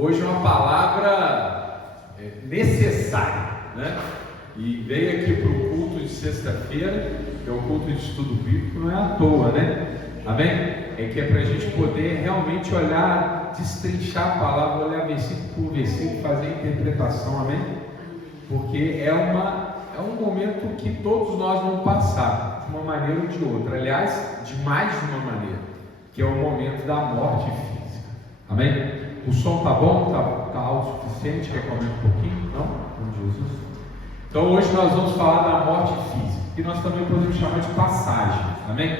Hoje é uma palavra necessária, né? E veio aqui para o culto de sexta-feira, que é o culto de estudo bíblico, não é à toa, né? Amém? É que é para a gente poder realmente olhar, destrinchar a palavra, olhar versículo por versículo, fazer a interpretação, amém? Porque é um momento que todos nós vamos passar, de uma maneira ou de outra, aliás, de mais de uma maneira, que é o momento da morte física, amém? O som tá bom? Tá alto o suficiente? Quer comer um pouquinho? Não? Com Jesus. Então hoje nós vamos falar da morte física, que nós também podemos chamar de passagem, amém?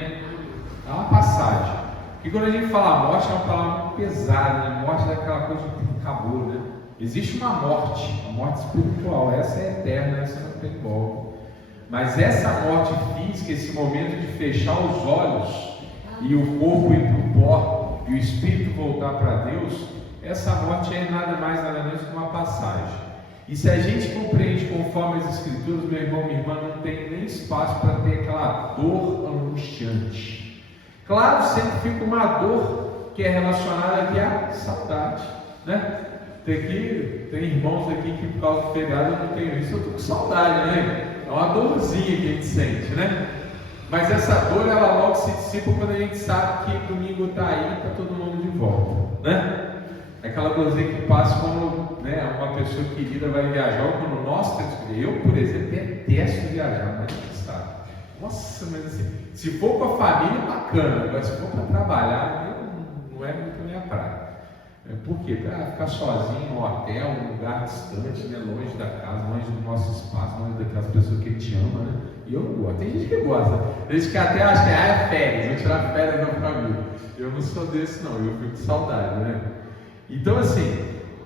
É uma passagem. Porque quando a gente fala morte, é uma palavra muito pesada, né? Morte é aquela coisa que acabou, né? Existe uma morte, a morte espiritual, essa é eterna, essa não tem volta. Mas essa morte física, esse momento de fechar os olhos e o corpo ir para o pó e o espírito voltar para Deus, essa morte é nada mais, nada menos que uma passagem. E se a gente compreende conforme as Escrituras, meu irmão, minha irmã, não tem nem espaço para ter aquela dor angustiante. Claro, sempre fica uma dor que é relacionada aqui à saudade, né? Tem irmãos aqui que por causa do feriado eu não tenho isso, eu estou com saudade, né? É uma dorzinha que a gente sente, né? Mas essa dor, ela logo se dissipa quando a gente sabe que domingo está aí, está todo mundo de volta, né? Aquela dorzinha que passa quando, né, uma pessoa querida vai viajar, ou quando nós temos que ir. Eu, por exemplo, detesto viajar, mas não sabe. Nossa, mas assim, se for com a família, bacana, agora se for para trabalhar, não é muito a minha praia. Por quê? Para ficar sozinho no hotel, num lugar distante, né, longe da casa, longe do nosso espaço, longe daquelas pessoas que te amam, né? E eu não gosto. Tem gente que gosta. Tem gente que até acha que é férias, vou tirar férias da família. Eu não sou desse não, eu fico com saudade, né? Então assim,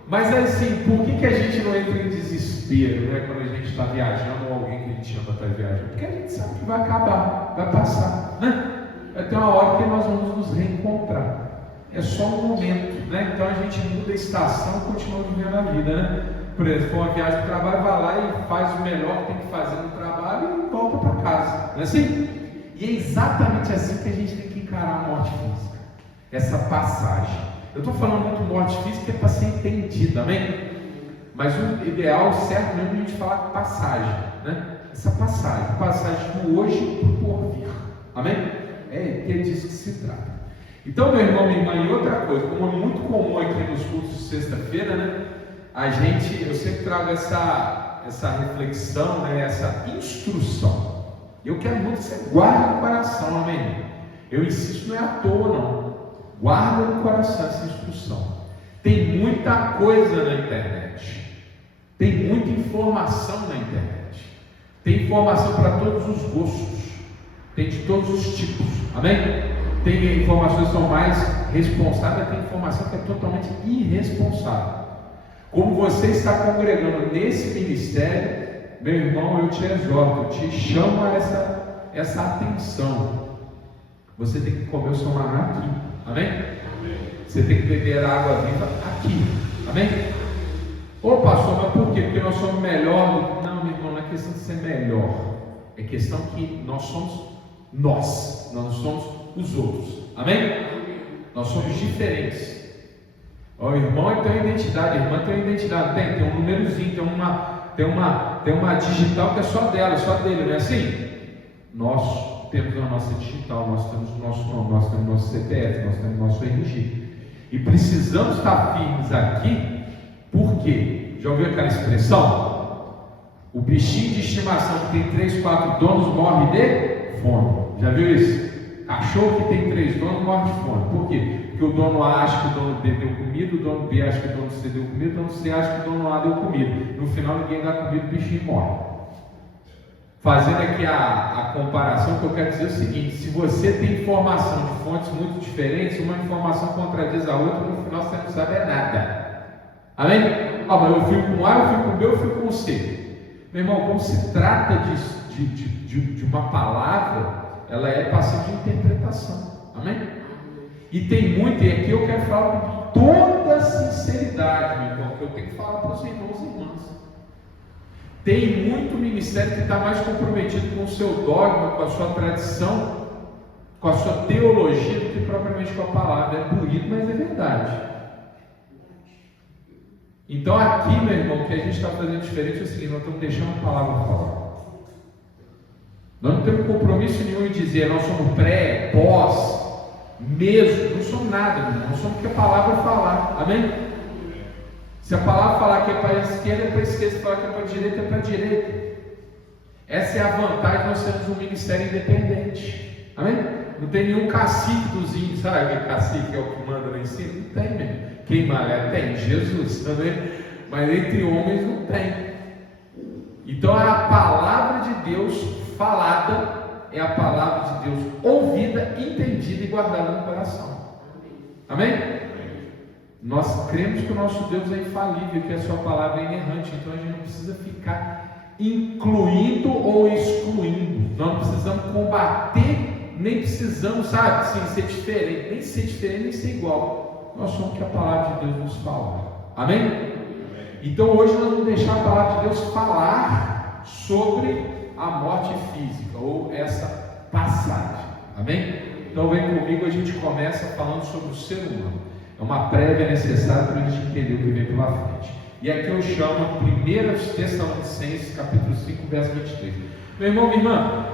mas assim, por que a gente não entra em desespero, né, quando a gente está viajando ou alguém que a gente ama está viajando? Porque a gente sabe que vai acabar, vai passar, né? Vai ter uma hora que nós vamos nos reencontrar. É só um momento, né? Então a gente muda a estação e continua vivendo a vida, né? Por exemplo, for uma viagem de trabalho, vai lá e faz o melhor que tem que fazer no trabalho e volta para casa, não é assim? E é exatamente assim que a gente tem que encarar a morte física, essa passagem. Eu estou falando muito morte física é para ser entendida, amém? Mas o ideal, certo mesmo, é a gente falar passagem, né? Essa passagem do hoje para o porvir, amém? É disso que se trata. Então, meu irmão, minha irmã, e outra coisa, como é muito comum aqui nos cultos de sexta-feira, né? Eu sempre trago essa reflexão, né? Essa instrução. Eu quero muito que você guarde no coração, amém? Eu insisto, não é à toa, não. Guarda no coração essa instrução. Tem muita coisa na internet. Tem muita informação na internet. Tem informação para todos os gostos. Tem de todos os tipos. Amém? Tem informações que são mais responsáveis, tem informação que é totalmente irresponsável. Como você está congregando nesse ministério, meu irmão, eu te exorto, eu te chamo a essa atenção. Você tem que comer o seu maná aqui. Amém? Amém? Você tem que beber a água viva aqui. Amém? Ô pastor, mas por quê? Porque nós somos melhor. Não, meu irmão, não é questão de ser melhor. É questão que nós somos nós não somos os outros. Amém? Nós somos diferentes. O irmão tem uma identidade, a irmã tem uma identidade. Tem um númerozinho, tem uma digital que é só dela, só dele, não é assim? Nós temos a nossa digital, nós temos o nosso nome, nós temos o nosso CPF, nós temos o nosso RG. E precisamos estar firmes aqui, por quê? Já ouviu aquela expressão? O bichinho de estimação que tem 3, 4 donos morre de fome. Já viu isso? Cachorro que tem 3 donos morre de fome. Por quê? Porque o dono A acha que o dono B deu comida, o dono B acha que o dono C deu comida, o dono C acha que o dono A deu comida. No final ninguém dá comida, o bichinho morre. Fazendo aqui a comparação, que eu quero dizer é o seguinte: se você tem informação de fontes muito diferentes, uma informação contradiz a outra, no final você não sabe nada. Amém? Mas eu fico com A, eu fico com B, eu fico com C. Meu irmão, como se trata de uma palavra, ela é passível de interpretação. Amém? E tem muito, e aqui eu quero falar com toda sinceridade, meu irmão, que eu tenho que falar para os irmãos e irmãs. Tem muito ministério que está mais comprometido com o seu dogma, com a sua tradição, com a sua teologia, do que propriamente com a palavra. É bonito, mas é verdade. Então aqui, meu irmão, o que a gente está fazendo diferente é o seguinte: nós estamos deixando a palavra falar. Nós não temos compromisso nenhum em dizer nós somos pré, pós, mesmo, não somos nada, irmão. Nós somos o que a palavra falar, amém? Se a palavra falar que é para a esquerda, é para a esquerda; se falar que é para a direita, é para a direita. Essa é a vantagem de nós sermos um ministério independente, amém? Não tem nenhum cacique dos índios, sabe que cacique é o que manda lá em cima? Não tem mesmo. Quem malha tem? Jesus, amém? Mas entre homens não tem. Então a palavra de Deus falada é a palavra de Deus ouvida, entendida e guardada no coração, amém? Nós cremos que o nosso Deus é infalível, que a sua palavra é inerrante, então a gente não precisa ficar incluindo ou excluindo. Nós não precisamos combater, nem precisamos, sabe, assim, ser diferente, nem ser diferente, nem ser igual. Nós somos o que a palavra de Deus nos fala, amém? Então hoje nós vamos deixar a palavra de Deus falar sobre a morte física, ou essa passagem, amém? Então vem comigo, a gente começa falando sobre o ser humano. É uma prévia necessária para a gente entender o que vem pela frente. E aqui eu chamo 1 Tessalonicenses, capítulo 5, verso 23. Meu irmão, minha irmã,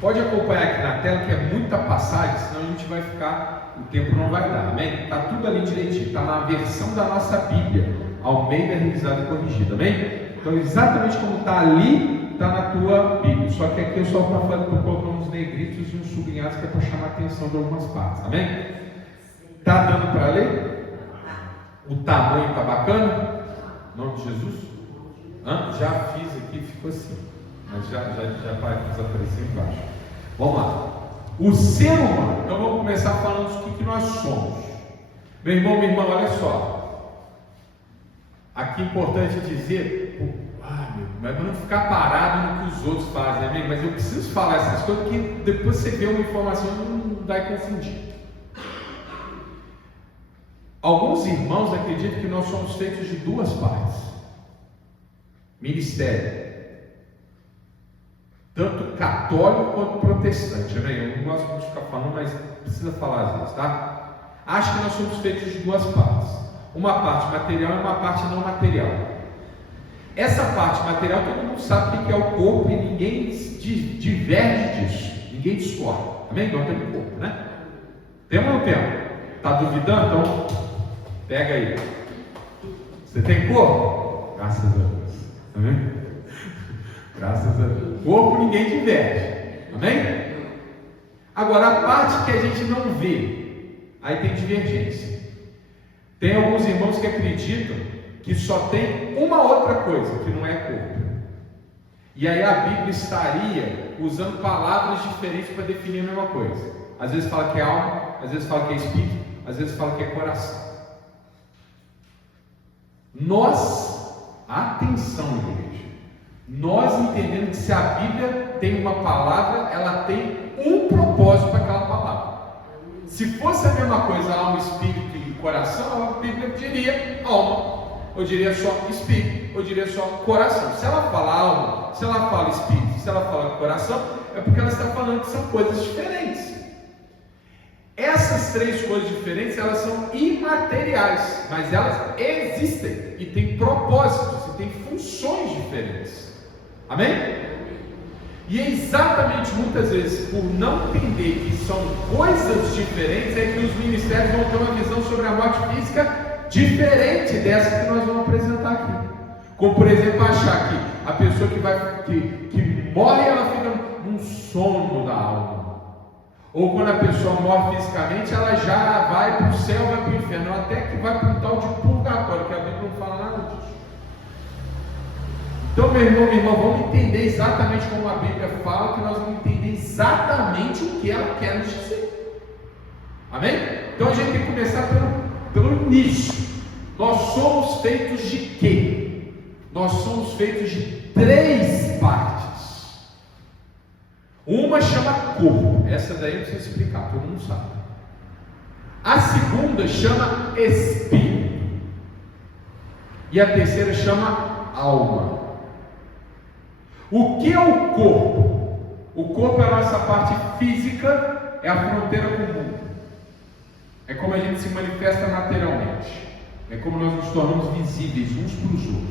pode acompanhar aqui na tela, que é muita passagem, senão a gente vai ficar, o tempo não vai dar, amém? Está tudo ali direitinho, está na versão da nossa Bíblia, Almeida Revisada e Corrigida, amém? Então exatamente como está ali, está na tua Bíblia, só que aqui eu só estou colocando uns negritos e uns sublinhados, que é para chamar a atenção de algumas partes, amém? Está dando para ler? O tamanho está bacana? Em nome de Jesus? Já fiz aqui, ficou assim, mas já desapareceu embaixo. Vamos lá. O ser humano, então vamos começar falando do que nós somos. Meu irmão, minha irmã, olha só. Aqui é importante dizer, mas para não ficar parado no que os outros fazem, amém? Mas eu preciso falar essas coisas, porque depois você vê uma informação e não vai confundir. Alguns irmãos acreditam que nós somos feitos de duas partes: ministério, tanto católico quanto protestante, amém? Eu não gosto muito de ficar falando, mas precisa falar às vezes, tá? Acho que nós somos feitos de duas partes: uma parte material e uma parte não material. Essa parte material, todo mundo sabe o que é o corpo e ninguém diverge disso, ninguém discorda, amém? Então tem o corpo, né? Tem ou não tem? Está duvidando? Então pega aí. Você tem corpo? Graças a Deus, amém? Graças a Deus. Corpo ninguém diverge, amém? Agora a parte que a gente não vê, aí tem divergência. Tem alguns irmãos que acreditam que só tem uma outra coisa, que não é corpo. E aí a Bíblia estaria usando palavras diferentes para definir a mesma coisa. Às vezes fala que é alma, às vezes fala que é espírito, às vezes fala que é coração. Atenção, igreja, nós entendemos que se a Bíblia tem uma palavra, ela tem um propósito para aquela palavra. Se fosse a mesma coisa, alma, espírito e coração, a Bíblia diria alma, ou diria só espírito, ou diria só coração. Se ela fala alma, se ela fala espírito, se ela fala coração, é porque ela está falando que são coisas diferentes. Essas três coisas diferentes, elas são imateriais, mas elas existem e têm propósitos e têm funções diferentes, amém? E é exatamente muitas vezes por não entender que são coisas diferentes é que os ministérios vão ter uma visão sobre a morte física diferente dessa que nós vamos apresentar aqui. Como por exemplo, achar que a pessoa que morre, ela fica num sono da alma. Ou quando a pessoa morre fisicamente, ela já vai para o céu, vai para o inferno, até que vai para um tal de purgatório, que a Bíblia não fala nada disso. Então, meu irmão, minha irmã, vamos entender exatamente como a Bíblia fala, que nós vamos entender exatamente o que ela quer nos dizer. Amém? Então a gente tem que começar pelo início. Nós somos feitos de quê? Nós somos feitos de três partes. Uma chama corpo, essa daí eu preciso explicar, todo mundo sabe. A segunda chama espírito. E a terceira chama alma. O que é o corpo? O corpo é a nossa parte física, é a fronteira com o mundo. É como a gente se manifesta materialmente. É como nós nos tornamos visíveis uns para os outros.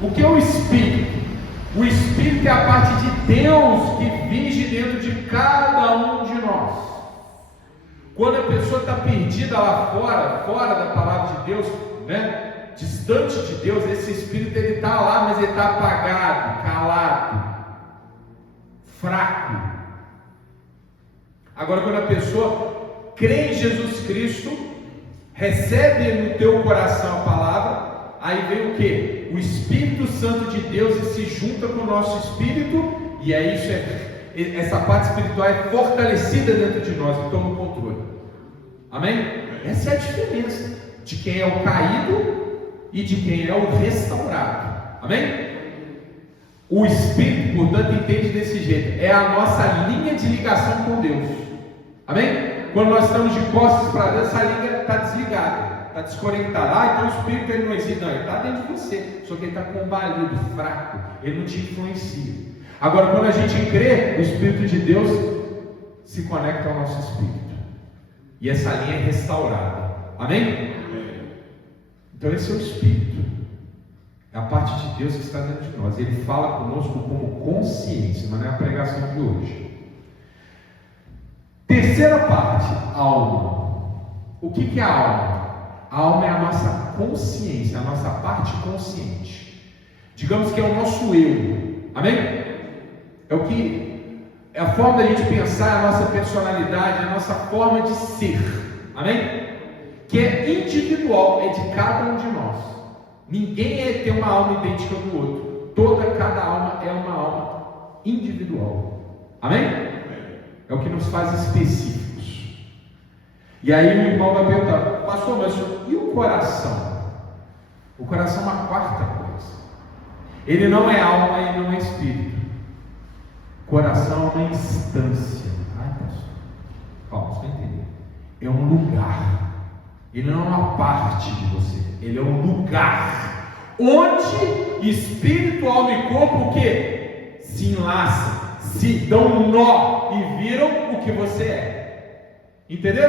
O que é o Espírito? O Espírito é a parte de Deus que vige dentro de cada um de nós. Quando a pessoa está perdida lá fora da palavra de Deus, né? Distante de Deus, esse Espírito ele está lá, mas ele está apagado, calado, fraco. Agora, quando a pessoa crê em Jesus Cristo, recebe no teu coração a palavra, aí vem o que? O Espírito Santo de Deus e se junta com o nosso espírito, e aí essa parte espiritual é fortalecida dentro de nós e toma o controle. Amém? Essa é a diferença de quem é o caído e de quem é o restaurado. Amém? O Espírito, portanto, entende desse jeito, é a nossa linha de ligação com Deus. Amém? Quando nós estamos de costas para Deus, essa linha está desligada, está desconectada. Então o Espírito ele não existe, não, ele está dentro de você, só que ele está combalido, fraco, ele não te influencia. Agora, quando a gente crê, o Espírito de Deus se conecta ao nosso Espírito, e essa linha é restaurada. Amém? Então esse é o Espírito, é a parte de Deus que está dentro de nós. Ele fala conosco como consciência, mas não é a pregação de hoje. Terceira parte, alma. O que é a alma? A alma é a nossa consciência, a nossa parte consciente. Digamos que é o nosso eu. Amém? É a forma da gente pensar, a nossa personalidade, a nossa forma de ser. Amém? Que é individual, é de cada um de nós. Ninguém tem uma alma idêntica do outro. Cada alma é uma alma individual. Amém? É o que nos faz específicos. E aí o irmão vai perguntar: pastor, mas e o coração? O coração é uma quarta coisa. Ele não é alma, ele não é espírito. Coração é uma instância. Ai, pastor, calma, você vai entender. É um lugar. Ele não é uma parte de você. Ele é um lugar onde espírito, alma e corpo o quê? Se enlaçam, se dão um nó e viram o que você é. Entendeu?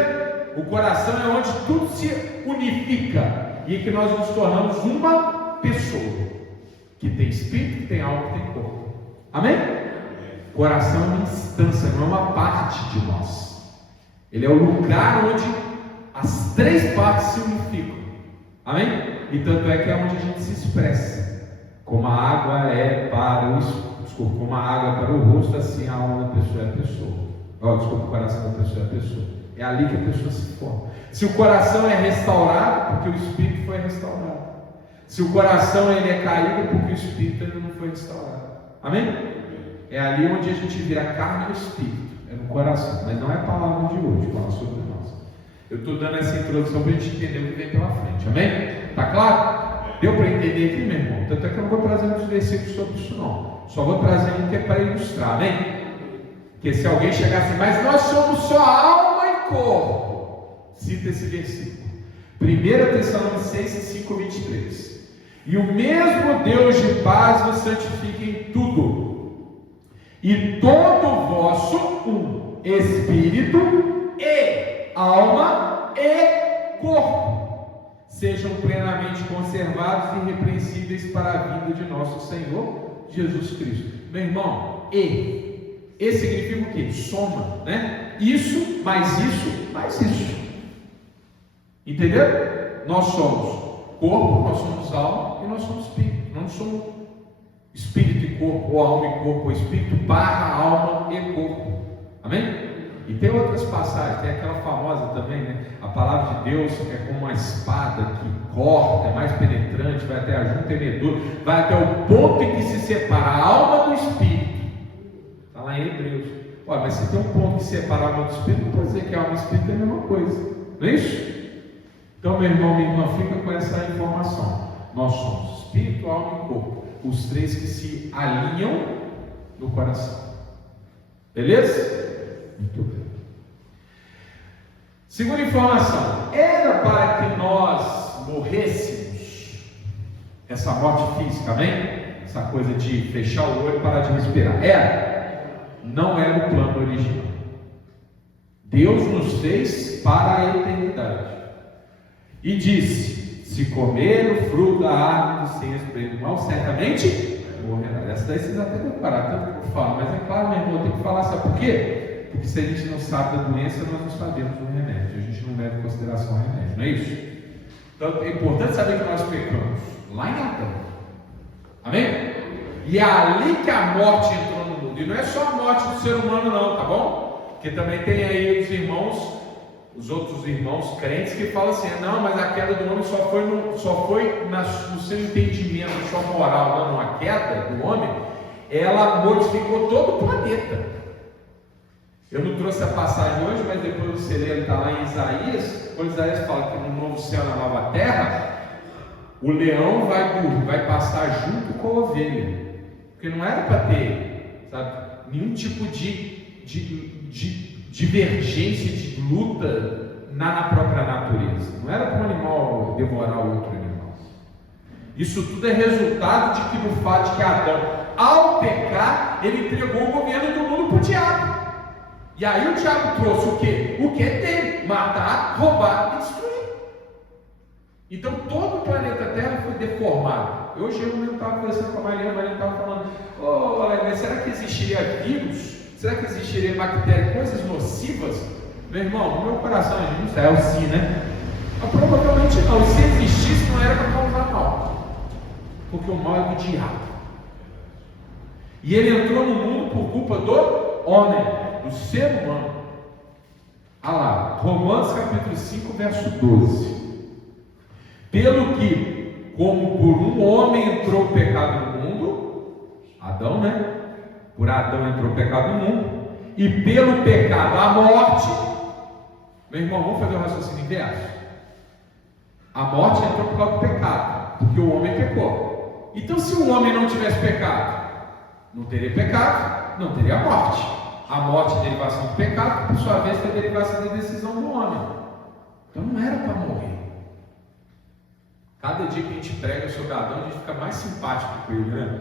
O coração é onde tudo se unifica e que nós nos tornamos uma pessoa que tem espírito, que tem alma, que tem corpo. Amém? Coração é uma instância, não é uma parte de nós. Ele é o lugar onde as três partes se unificam. Amém? E tanto é que é onde a gente se expressa. Como a água é para como a água para o rosto, assim a alma da pessoa é a pessoa. O coração da pessoa é a pessoa. É ali que a pessoa se forma. Se o coração é restaurado, porque o espírito foi restaurado. Se o coração ele é caído, porque o espírito ainda não foi restaurado. Amém? É ali onde a gente vira carne e espírito. É no coração. Mas não é a palavra de hoje, fala sobre nós. Eu estou dando essa introdução para a gente entender o que vem pela frente. Amém? Está claro? Deu para entender aqui, meu irmão? Tanto é que eu não vou trazer muitos versículos sobre isso, não. Só vou trazer um que é para ilustrar. Amém? Porque se alguém chegar assim, mas nós somos só alma e corpo. Cita esse versículo. 1 Tessalonicenses 5:23. E o mesmo Deus de paz vos santifique em tudo, e todo o vosso espírito e alma e corpo sejam plenamente conservados e irrepreensíveis para a vinda de nosso Senhor Jesus Cristo. Meu irmão, E significa o quê? Soma, né? Isso, mais isso, mais isso. Entendeu? Nós somos corpo, nós somos alma e nós somos espírito. Não somos espírito e corpo, ou alma e corpo, ou espírito barra alma e corpo. Amém? E tem outras passagens, tem aquela famosa também, né? A palavra de Deus é como uma espada que corta, é mais penetrante, vai até a junta e medula, vai até o ponto em que se separa a alma do espírito. Está lá em Hebreus. Olha, mas se tem um ponto que separa a alma do espírito, não pode dizer que a alma e o espírito é a mesma coisa. Não é isso? Então, meu irmão, minha irmã, fica com essa informação. Nós somos espírito, alma e corpo. Os três que se alinham no coração. Beleza? Muito bem. Segunda informação. Era para que nós morrêssemos. Essa morte física, amém? Essa coisa de fechar o olho e parar de respirar. Era? Não era o plano original. Deus nos fez para a eternidade. E disse: se comer o fruto da árvore do ciência do bem e do mal, certamente morrerá. Essa daí vocês até decoraram, tanto que eu falo, mas é claro, meu irmão, eu tenho que falar, sabe por quê? Porque se a gente não sabe da doença, nós não sabemos do remédio, a gente não leva em consideração o remédio, não é isso? Então é importante saber que nós pecamos lá em Adão, amém? E é ali que a morte entrou no mundo, e não é só a morte do ser humano não, tá bom? Porque também tem aí os irmãos, os outros irmãos crentes que falam assim: não, mas a queda do homem só foi no seu entendimento, na sua moral. Não, a queda do homem, ela modificou todo o planeta. Eu não trouxe a passagem hoje, mas depois você lê, está lá em Isaías, quando Isaías fala que no novo céu, na nova terra, o leão vai passar junto com a ovelha, porque não era para ter, sabe, nenhum tipo de divergência, de luta na própria natureza. Não era para um animal devorar o outro animal. Isso tudo é resultado de que, no fato de que Adão, ao pecar, ele entregou o governo do mundo para o diabo. E aí o diabo trouxe o quê? O que é dele: matar, roubar e destruir. Então todo o planeta Terra foi deformado. Hoje eu estava conversando com a Mariana estava falando: mas será que existiria vírus? Será que existiria bactéria, coisas nocivas? Meu irmão, no meu coração isso é o sim, né? Mas provavelmente não. Se existisse, não era para causar mal, porque o mal é do diabo. E ele entrou no mundo por culpa do homem, do ser humano. Olha lá, Romanos capítulo 5, verso 12. Pelo que, como por um homem entrou o pecado no mundo, Adão, né? Por Adão entrou o pecado no mundo, e pelo pecado a morte. Meu irmão, vamos fazer o raciocínio inverso. A morte entrou por causa do pecado, porque o homem pecou. Então, se o homem não tivesse pecado, não teria pecado, não teria morte. A morte é derivação do pecado, por sua vez, é derivação da decisão do homem. Então, não era para morrer. Cada dia que a gente prega sobre Adão, a gente fica mais simpático com ele, né?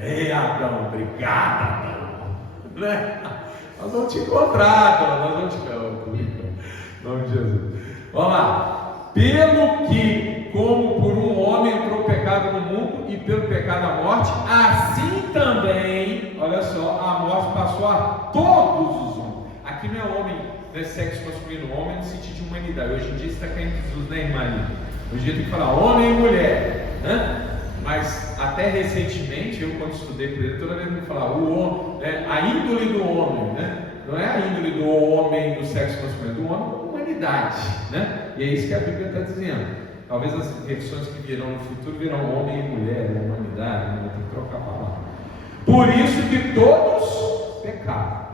Ei, Adão, obrigado, Adão. Né? Nós vamos te encontrar, Adão. Nós vamos te encontrar. Em nome de Jesus. Vamos lá. Pelo que, como por um homem entrou o pecado no mundo, e pelo pecado a morte, assim também, olha só, a morte passou a todos os homens. Aqui não é homem, não é sexo masculino, homem no sentido de humanidade. Hoje em dia está caindo Jesus, né, irmã? Hoje em dia tem que falar homem e mulher, né? Mas até recentemente, eu quando estudei por ele, toda vez que eu falava a índole do homem, né? Não é a índole do homem do sexo masculino, do homem da humanidade, né? E é isso que a Bíblia está dizendo. Talvez as versões que virão no futuro virão homem e mulher, a humanidade, né? Tem que trocar a palavra. Por isso que todos pecaram.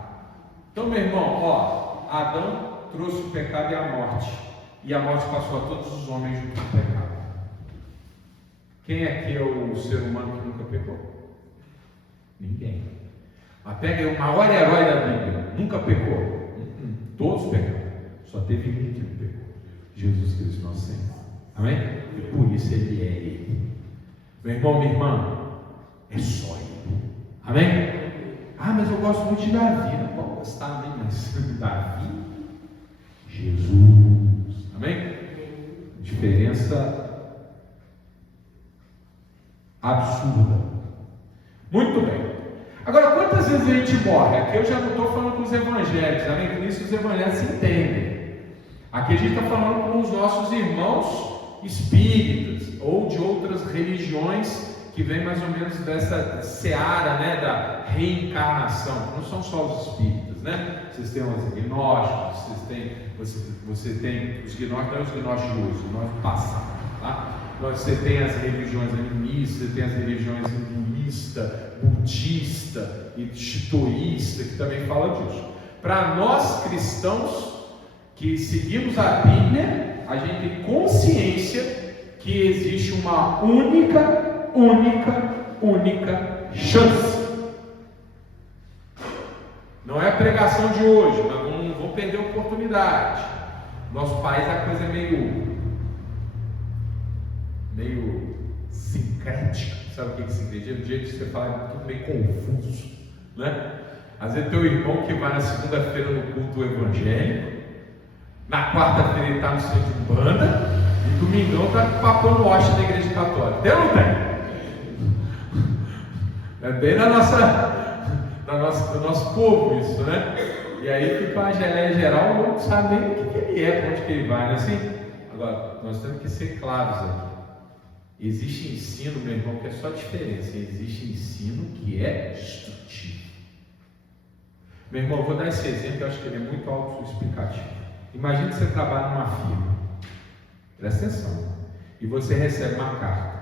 Então, meu irmão, Adão trouxe o pecado e a morte. E a morte passou a todos os homens junto com o pecado. Quem aqui é o ser humano que nunca pecou? Ninguém. Mas pega aí o maior herói da Bíblia, nunca pecou. Todos pecaram. Só teve um que não pecou: Jesus Cristo, nosso Senhor. Amém? E por isso ele é ele. Meu irmão, minha irmã, é só ele. Amém? Mas eu gosto muito de Davi. Não pode gostar, amém? Mas Davi, Jesus. Amém? Diferença absurda. Muito bem. Agora, quantas vezes a gente morre? Aqui eu já não estou falando com os evangélicos, amém? Com isso os evangélicos se entendem. Aqui a gente está falando com os nossos irmãos espíritas ou de outras religiões que vem mais ou menos dessa seara, né, da reencarnação. Não são só os espíritas, né? Vocês têm os gnósticos, você tem os gnósticos, não os gnósticos de hoje, os gnósticos do passado, tá? Você tem as religiões animistas, tem as religiões hinduísta, budista e shintoísta, que também fala disso. Para nós cristãos que seguimos a Bíblia, a gente tem consciência que existe uma única chance. Não é a pregação de hoje, nós não vamos perder a oportunidade. Nosso país a coisa é meio sincrética. Sabe o que é sincrética? Do jeito que você fala, é tudo meio confuso, né? Às vezes teu irmão que vai na segunda-feira no culto evangélico, na quarta-feira ele está no centro de banda, e domingão está papando hoste da igreja católica. Tem ou não tem? É bem do nosso povo isso, né? E aí fica uma geleia geral, não sabe nem o que ele é, para onde que ele vai, né? Assim? Agora, nós temos que ser claros aqui. Existe ensino, meu irmão, que é só diferença. Existe ensino que é instrutivo. Meu irmão, eu vou dar esse exemplo, eu acho que ele é muito autoexplicativo. Imagina que você trabalha numa firma, presta atenção, e você recebe uma carta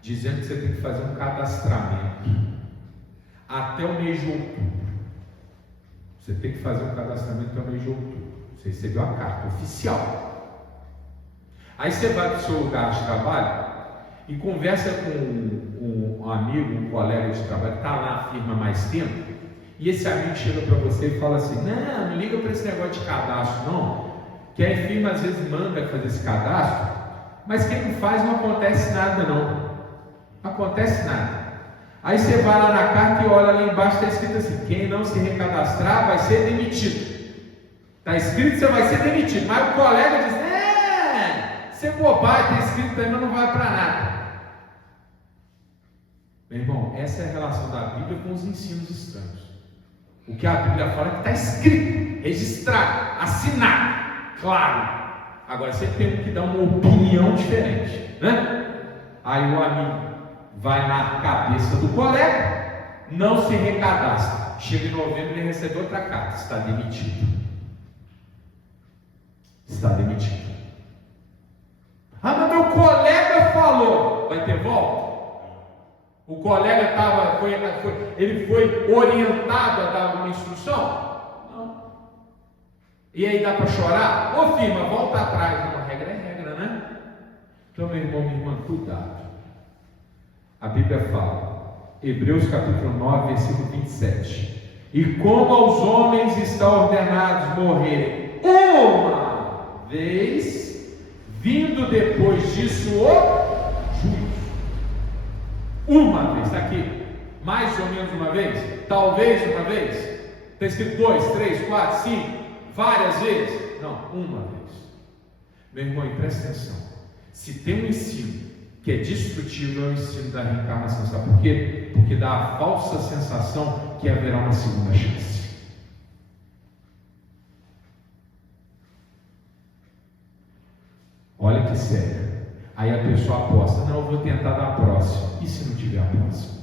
dizendo que você tem que fazer um cadastramento até o mês de outubro. Você tem que fazer um cadastramento até o mês de outubro. Você recebeu a carta oficial. Aí você vai para o seu lugar de trabalho e conversa com um amigo, um colega de trabalho que está lá na firma há mais tempo, e esse amigo chega para você e fala assim: não liga para esse negócio de cadastro não, que a firma às vezes manda fazer esse cadastro, mas quem não faz não acontece nada não. Acontece nada. Aí você vai lá na carta e olha lá embaixo, está escrito assim: quem não se recadastrar vai ser demitido. Está escrito que você vai ser demitido, mas o colega diz: você bobagem, está escrito aí, mas não vai para nada. Meu irmão, essa é a relação da Bíblia com os ensinos estranhos. O que a Bíblia fala é que está escrito, registrado, assinado, claro. Agora você tem que dar uma opinião diferente, né? Aí o amigo vai na cabeça do colega, não se recadastra. Chega em novembro e ele recebe outra carta: está demitido. Está demitido. Ah, mas meu colega falou, vai ter volta? O colega ele foi orientado a dar uma instrução? Não. E aí dá para chorar? Ô firma, volta atrás. Uma regra é regra, né? Então, meu irmão, minha irmã, cuidado. A Bíblia fala, Hebreus capítulo 9, versículo 27. E como aos homens está ordenado morrerem uma vez, vindo depois disso o juízo. Uma vez, está aqui, mais ou menos uma vez, talvez uma vez, está escrito 2, 3, 4, 5, várias vezes, não, uma vez. Meu irmão, presta atenção, se tem um ensino que é destrutivo, é o ensino da reencarnação, sabe por quê? Porque dá a falsa sensação que haverá uma segunda chance. Olha que sério. Aí a pessoa aposta: não, eu vou tentar dar a próxima. E se não tiver a próxima?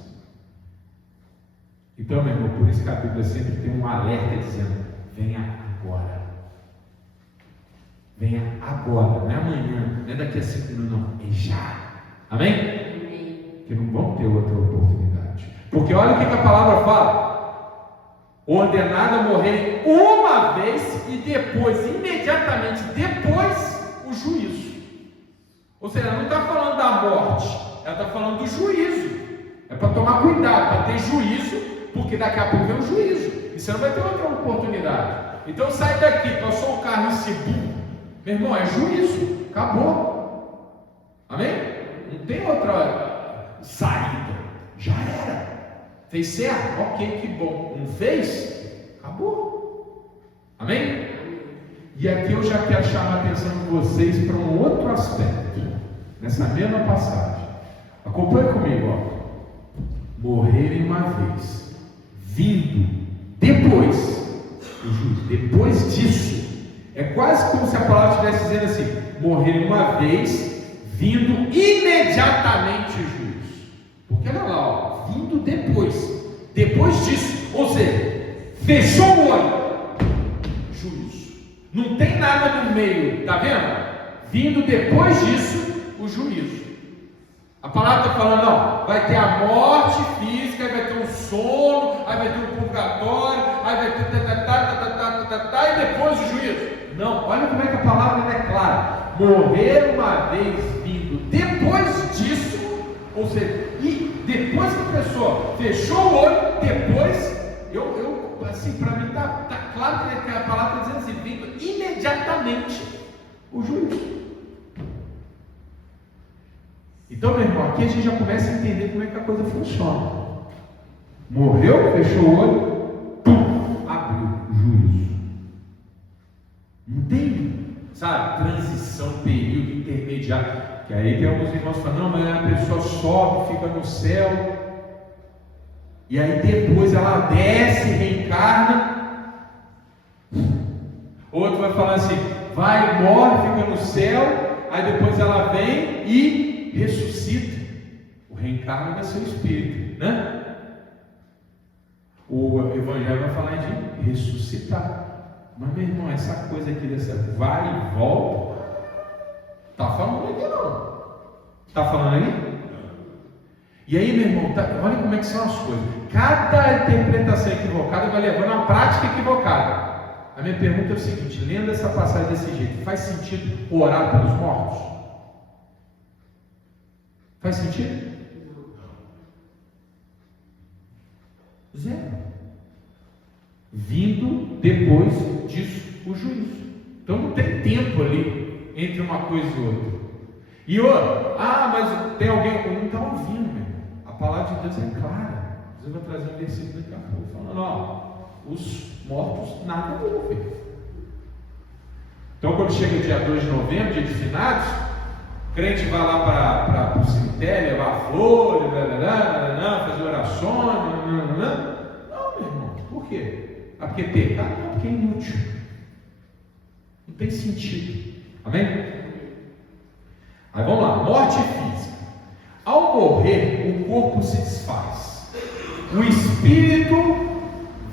Então, meu irmão, por isso que a Bíblia sempre tem um alerta dizendo: venha agora. Venha agora, não é amanhã, não é daqui a 5 minutos, não, é já. Amém? Amém. Que não vão ter outra oportunidade. Porque olha o que a palavra fala: ordenado a morrer uma vez e depois, imediatamente depois, o juízo. Ou seja, ela não está falando da morte, ela está falando do juízo. É para tomar cuidado, para ter juízo, porque daqui a pouco vem o juízo, e você não vai ter outra oportunidade. Então sai daqui, passou o carro em Cebu, meu irmão, é juízo, acabou. Amém? Não tem outra saída, já era. Fez certo? Ok, que bom. Não fez? Acabou. Amém? E aqui eu já quero chamar a atenção de vocês para um outro aspecto, nessa mesma passagem. Acompanhe comigo, ó. Morrerem uma vez, vindo depois o juízo. Depois disso, é quase como se a palavra estivesse dizendo assim: morrerem uma vez, vindo imediatamente o juízo. Porque olha lá, ó, vindo depois disso, ou seja, fechou o olho, juízo. Não tem nada no meio, tá vendo? Vindo depois disso o juízo. A palavra está falando: não, vai ter a morte física, aí vai ter um sono, aí vai ter um purgatório, aí vai ter e depois o juízo. Não, olha como é que a palavra é clara: morrer uma vez vindo depois disso, ou seja, e depois que a pessoa fechou o olho, depois, assim, para mim está claro que a palavra está dizendo assim: vindo imediatamente o juízo. Então, meu irmão, aqui a gente já começa a entender como é que a coisa funciona. Morreu, fechou o olho, pum, abriu o juízo. Não tem, sabe, transição, período, intermediário. Que aí tem alguns irmãos que falam, não, mas a pessoa sobe, fica no céu, e aí depois ela desce, reencarna. Outro vai falar assim, vai, morre, fica no céu, aí depois ela vem e ressuscita. O reencarno vai ser o espírito, né? O Evangelho vai falar de ressuscitar. Mas, meu irmão, essa coisa aqui dessa vai e volta, está falando aqui não? Está falando aí? E aí, meu irmão, olha como é que são as coisas. Cada interpretação equivocada vai levando a prática equivocada. A minha pergunta é o seguinte: lendo essa passagem desse jeito, faz sentido orar pelos mortos? Faz sentido? Zero. Vindo depois disso o juízo. Então não tem tempo ali entre uma coisa e outra. E outra, mas tem alguém que não está ouvindo, meu irmão. A palavra de Deus é clara. Deus vai trazer um versículo daqui a pouco falando, os mortos nada ouvem. Então quando chega o dia 2 de novembro, dia de finados, o crente vai lá para o cemitério, levar flores, fazer orações, não, meu irmão, por quê? Porque pecado não, porque é inútil, não tem sentido, amém? Aí vamos lá, morte física. Ao morrer, o corpo se desfaz, o espírito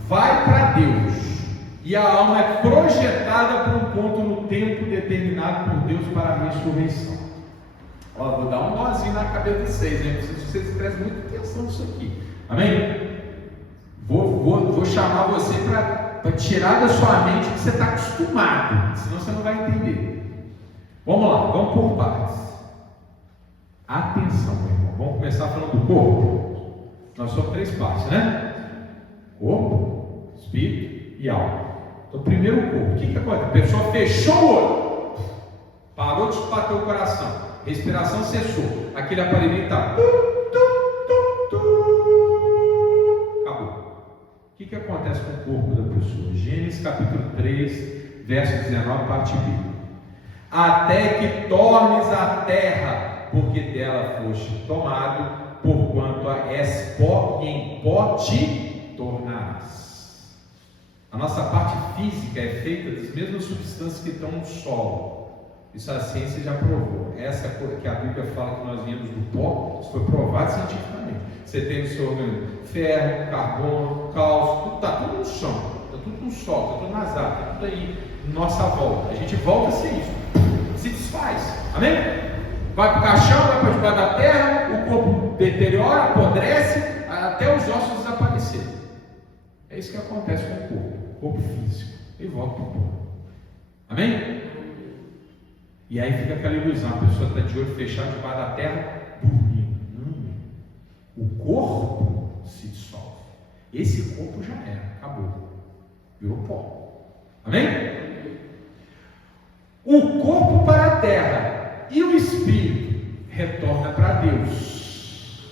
vai para Deus e a alma é projetada para um ponto no tempo determinado por Deus para a ressurreição. Vou dar um nozinho na cabeça de vocês, né? Preciso que vocês prestem muita atenção nisso aqui, amém? Vou chamar você para tirar da sua mente o que você está acostumado, senão você não vai entender. Vamos lá, vamos por partes. Atenção, meu irmão. Vamos começar falando do corpo. Nós somos 3 partes, né? Corpo, espírito e alma. Então, primeiro o corpo. O que acontece? A pessoa fechou o olho, parou de bater o coração, respiração cessou, aquele aparelho está. O que acontece com o corpo da pessoa? Gênesis capítulo 3, verso 19, parte B. Até que tornes a terra, porque dela foste tomado, porquanto és pó, e em pó te tornarás. A nossa parte física é feita das mesmas substâncias que estão no solo. Isso a ciência já provou. Essa coisa que a Bíblia fala que nós viemos do pó, isso foi provado cientificamente. Você tem no seu organismo ferro, carbono, cálcio, está tudo no chão, está tudo no sol, está tudo nas águas, está tudo aí, nossa volta. A gente volta a ser isso, se desfaz, amém? Vai para o caixão, vai para debaixo da terra, o corpo deteriora, apodrece, até os ossos desaparecerem. É isso que acontece com o corpo físico, ele volta para o corpo, amém? E aí fica aquela ilusão, a pessoa está de olho fechado debaixo da terra, dormindo. O corpo se dissolve. Esse corpo já era, acabou, virou pó. Amém? O corpo para a terra e o espírito retorna para Deus.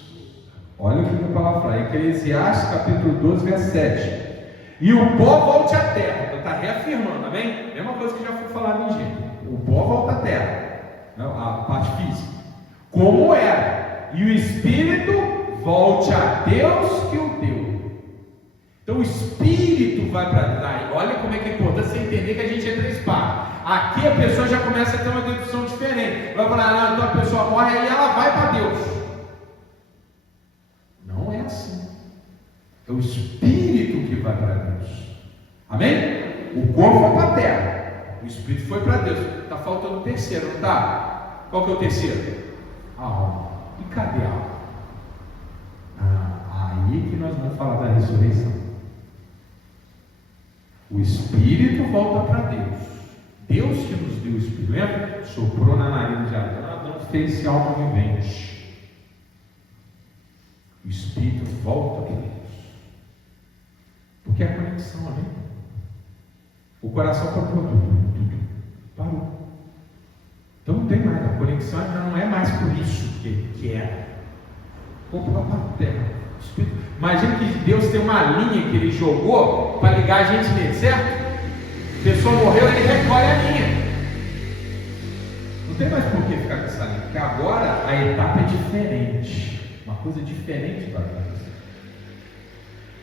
Olha o que a palavra fala, Eclesiastes capítulo 12, verso 7. E o pó volte à terra. Então está reafirmando, amém? Mesma coisa que já foi falado em Gênesis. O pó volta à terra, a parte física, como era, e o espírito volte a Deus que o deu. Então o espírito vai para lá. Olha como é que é importante você entender que a gente é 3 partes. Aqui a pessoa já começa a ter uma dedução diferente. Vai falar, então a pessoa morre e ela vai para Deus. Não é assim. É o espírito que vai para Deus. Amém? O corpo foi para a terra. O espírito foi para Deus. Está faltando o terceiro, não está? Qual que é o terceiro? A alma. E cadê a alma? Aí que nós vamos falar da ressurreição. O espírito volta para Deus. Deus que nos deu o espírito, lembra? Soprou na nariz de Adão, fez-se alma vivente. O espírito volta para Deus. Porque é a conexão, amém? O coração parou. Parou. Então não tem mais. A conexão já não é mais por isso que era. Vamos para a terra. Imagina que Deus tem uma linha que Ele jogou para ligar a gente nele, certo? A pessoa morreu, Ele recolhe a linha. Não tem mais por que diferente, uma coisa diferente vai acontecer.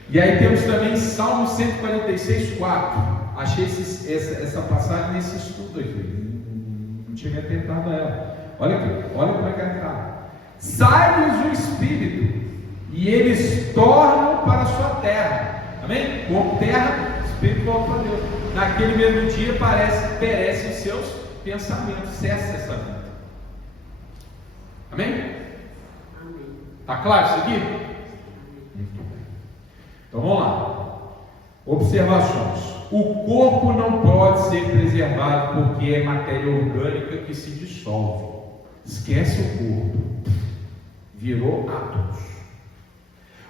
E aí temos também Salmo 146, 4. Achei essa passagem nesse estudo aqui, não tinha me atentado a ela. Olha aqui, olha como é que ela está. Sai-lhes o espírito, e eles tornam para a sua terra. Amém? Como terra, espírito volta para Deus. Naquele mesmo dia perecem os seus pensamentos. Cessa essa vida. Amém? Amém. Está claro isso aqui? Muito bem. Então vamos lá. Observações. O corpo não pode ser preservado porque é matéria orgânica que se dissolve. Esquece o corpo. Virou átomos.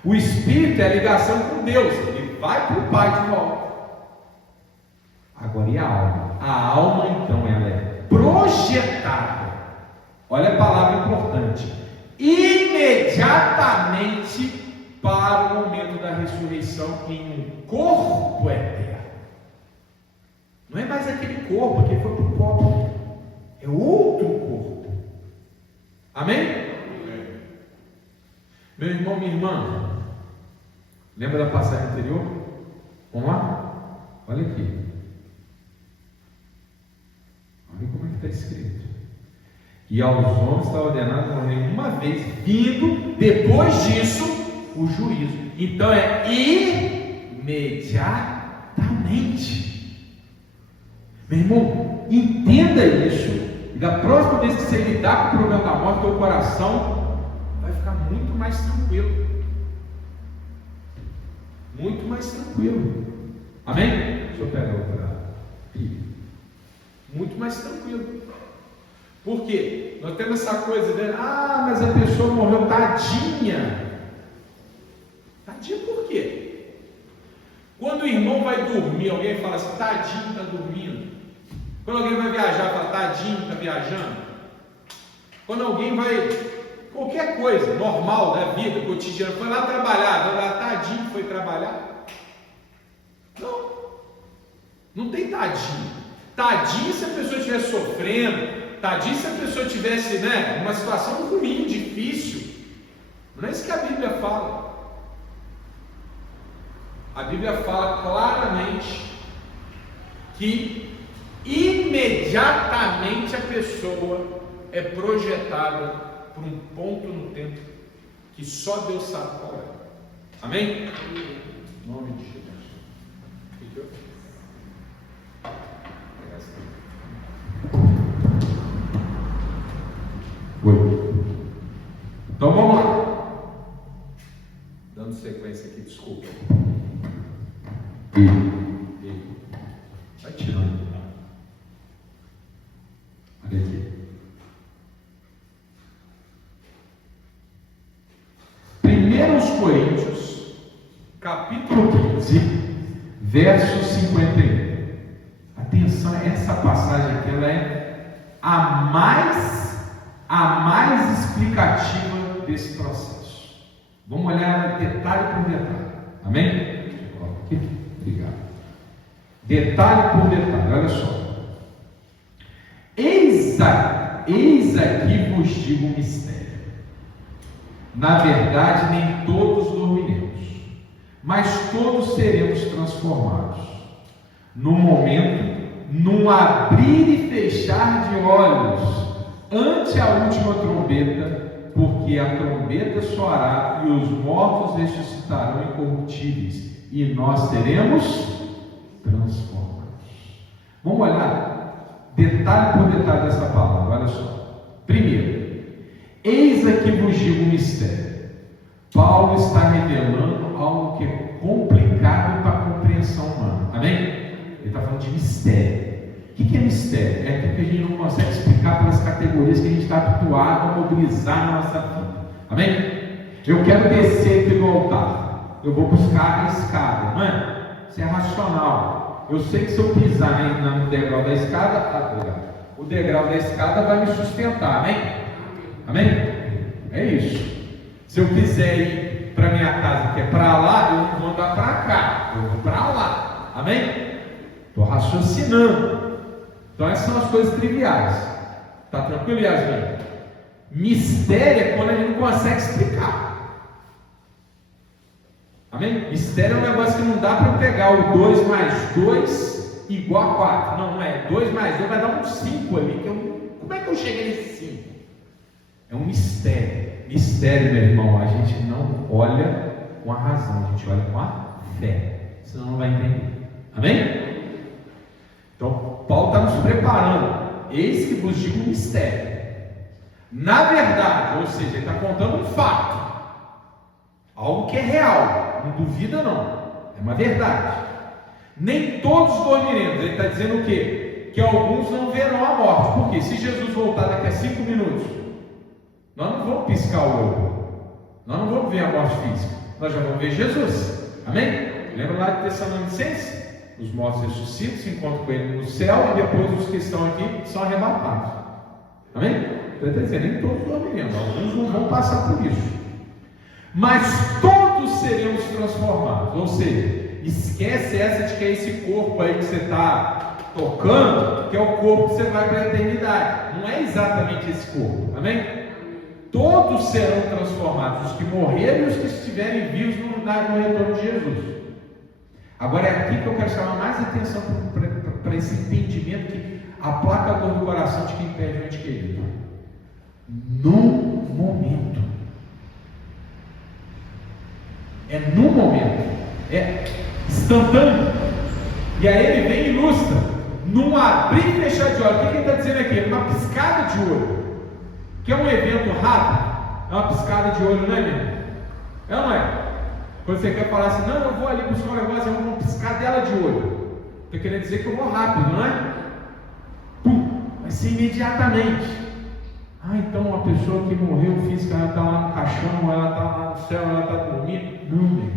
O espírito é a ligação com Deus. Ele vai para o Pai de volta. Agora, e a alma? A alma, então, ela é projetada. Olha a palavra importante. Imediatamente para o momento da ressurreição em um corpo eterno. Não é mais aquele corpo que foi para o corpo. É outro corpo. Amém? Meu irmão, minha irmã, lembra da passagem anterior? Vamos lá? Olha aqui. Olha como é que está escrito. E aos homens está ordenado morrer uma vez, vindo depois disso o juízo. Então é imediatamente. Meu irmão, entenda isso. E da próxima vez que você lidar com o problema da morte, teu coração vai ficar muito mais tranquilo. Muito mais tranquilo. Amém? Deixa eu pegar outra. Muito mais tranquilo. Por quê? Nós temos essa coisa de, mas a pessoa morreu, tadinha. Tadinha por quê? Quando o irmão vai dormir, alguém fala assim, tadinho está dormindo. Quando alguém vai viajar, fala, tadinho está viajando. Quando alguém vai, qualquer coisa normal da vida, cotidiana, foi lá trabalhar, vai lá, tadinho, foi trabalhar. Não tem tadinho. Tadinho se a pessoa estivesse sofrendo, tadinho se a pessoa tivesse, uma situação ruim, difícil. Não é isso que a Bíblia fala. A Bíblia fala claramente que imediatamente a pessoa é projetada por um ponto no tempo que só Deus sabe qual é. Amém? Em nome de Jesus. Oi. Então vamos lá. Dando sequência aqui, desculpa. Vai tirando. Olha aqui. 1 Coríntios, capítulo 15, verso 51. Atenção, essa passagem aqui ela é a mais explicativa desse processo. Vamos olhar detalhe por detalhe. Amém? Aqui. Obrigado. Detalhe por detalhe, olha só. Eis aqui vos digo um mistério. Na verdade, nem todos dormiremos, mas todos seremos transformados. No momento, num abrir e fechar de olhos, ante a última trombeta, porque a trombeta soará e os mortos ressuscitarão incorruptíveis, e nós seremos transformados. Vamos olhar detalhe por detalhe dessa palavra, olha só. Primeiro, eis aqui vos digo um mistério. Paulo está revelando algo que é complicado para a compreensão humana. Amém? Ele está falando de mistério. O que é mistério? É aquilo que a gente não consegue explicar pelas categorias que a gente está habituado a mobilizar na nossa vida. Amém? Eu quero descer aqui do altar. Eu vou buscar a escada, não é? Isso é racional. Eu sei que se eu pisar no degrau da escada, o degrau da escada vai me sustentar. Amém? Amém? É isso. Se eu quiser ir para minha casa, que é para lá, eu não vou andar para cá, eu vou para lá. Amém? Estou raciocinando. Então essas são as coisas triviais. Está tranquilo, Yasmin? Mistério é quando a gente não consegue explicar. Amém? Mistério é um negócio que não dá para pegar o 2 mais 2 igual a 4. Não é. 2 mais 2 vai dar um 5 ali. Como é que eu cheguei nesse 5? É um mistério. Mistério, meu irmão, a gente não olha com a razão, a gente olha com a fé. Senão não vai entender. Amém? Então, Paulo está nos preparando. Eis que vos digo um mistério. Na verdade, ou seja, ele está contando um fato. Algo que é real. Não duvida não. É uma verdade. Nem todos dormiremos. Ele está dizendo o quê? Que alguns não verão a morte. Por quê? Se Jesus voltar daqui a 5 minutos, nós não vamos piscar o olho. Nós não vamos ver a morte física. Nós já vamos ver Jesus. Amém? Lembra lá de Tessalonicenses? Os mortos ressuscitam, se encontram com ele no céu, e depois os que estão aqui são arrebatados. Amém? Então ele está dizendo, nem todos dormiremos, alguns não vão passar por isso. Mas todos seremos transformados. Ou seja, esquece essa de que é esse corpo aí que você está tocando, que é o corpo que você vai para a eternidade. Não é exatamente esse corpo. Amém? Todos serão transformados, os que morreram e os que estiverem vivos no retorno de Jesus. Agora é aqui que eu quero chamar mais atenção para esse entendimento que aplaca a dor do coração de quem perde um ente querido. No momento. É no momento. É instantâneo. E aí ele vem e ilustra. Num abrir e fechar de olho. O que ele está dizendo aqui? Uma piscada de olho. Que é um evento rápido. É uma piscada de olho, não é mesmo? É ou não é? Quando você quer falar assim, não, eu vou ali buscar um negócio, eu vou piscar dela de olho. Estou querendo dizer que eu vou rápido, não é? Pum, vai ser imediatamente. Ah, então uma pessoa que morreu física, ela está lá no caixão, ela está lá no céu, ela está dormindo. Não, meu.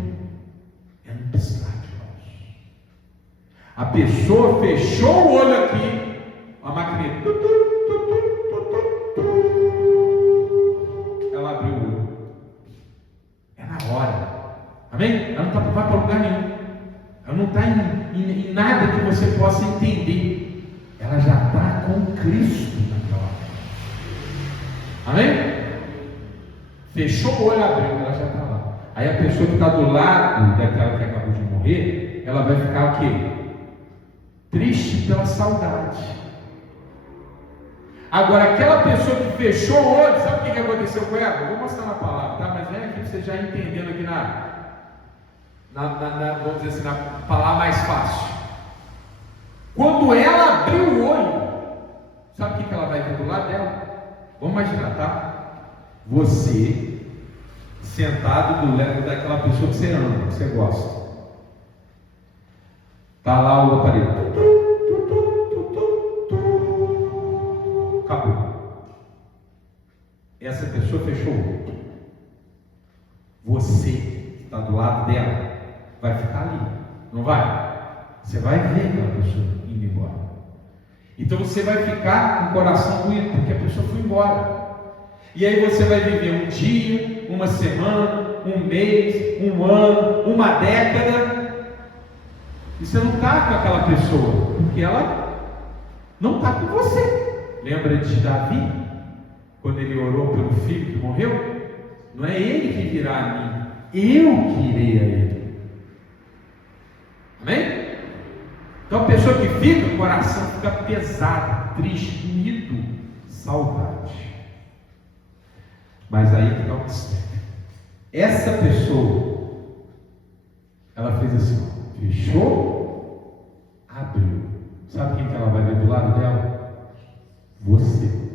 É um piscar de olhos. A pessoa fechou o olho aqui, a maquininha, ela abriu o olho. É na hora. Amém? Ela não vai para lugar nenhum. Ela não está em nada que você possa entender. Ela já está com Cristo naquela hora. Amém? Fechou o olho, abriu, ela já está lá. Aí a pessoa que está do lado daquela que acabou de morrer, ela vai ficar o quê? Triste pela saudade. Agora, aquela pessoa que fechou o olho, sabe o que aconteceu com ela? Eu vou mostrar na palavra, tá? Mas vem aqui para você já entendendo aqui vamos dizer assim, na palavra mais fácil. Quando ela abriu o olho, sabe o que ela vai ver do lado dela? Vamos imaginar, tá? Você sentado do lado daquela pessoa que você ama, que você gosta. Tá lá o aparelho. Acabou. Essa pessoa fechou o olho. Você que está do lado dela vai ficar ali, não vai? Você vai ver aquela pessoa indo embora. Então você vai ficar com o coração doído, porque a pessoa foi embora. E aí você vai viver um dia, uma semana, um mês, um ano, uma década, e você não está com aquela pessoa, porque ela não está com você. Lembra de Davi? Quando ele orou pelo filho que morreu? Não é ele que virá a mim, eu que irei a ele. Amém? Então a pessoa que fica, o coração fica pesado, triste, unido, saudade. Mas aí que está o mistério. Essa pessoa, ela fez assim, ó, fechou, abriu. Sabe quem que ela vai ver do lado dela? Você.